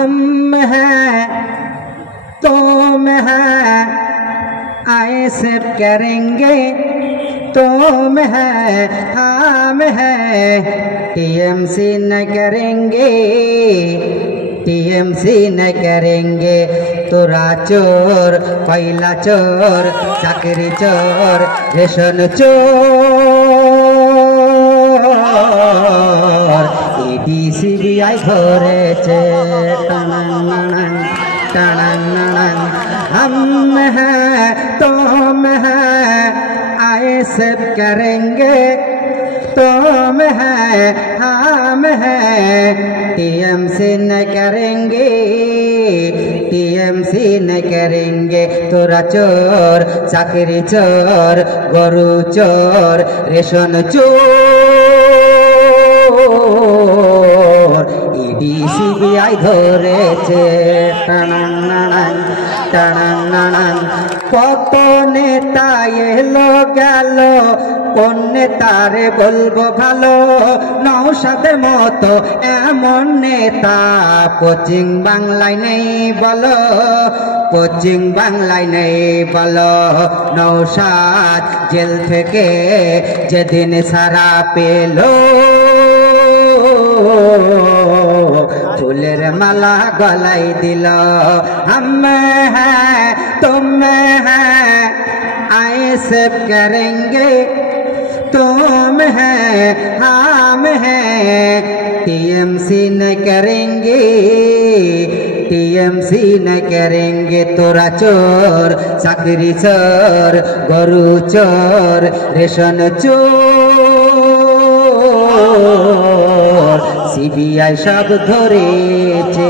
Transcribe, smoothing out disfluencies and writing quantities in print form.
हम हैं तुम हैं आए सब करेंगे तुम हैं हम हैं टीएमसी न करेंगे टीएमसी न करेंगे तोरा चोर कोयला चोर चाकरी चोर रेशन चोर ईडी सीबीआई धरेছে টানাং টানাং हम हैं तुम हैं आए सब करेंगे तुम हैं हम हैं टीएमसी न करेंगे टीएमसी न करेंगे तोरा चोर चाकरी चोर गरु चोर रेशन चोर ईडी सीबीआई ধরেছে টানাং টানাং কত নেতা এলো গেল কোন নেতারে বলবো ভালো নওশাদের মতো এমন নেতা কোচিং বাংলায় নেই বলো কোচিং বাংলায় নেই বলো নওশাদ জেল থেকে যেদিন সারা পেলো फूलेर माला गलाई दिल हम हैं तुम हैं आए सब करेंगे तुम हैं हम हैं टीएमसी न करेंगे टीएमसी न करेंगे तोरा चोर चाकरी चोर गरु चोर रेशन चोर सीबीआई सब ধরেছে।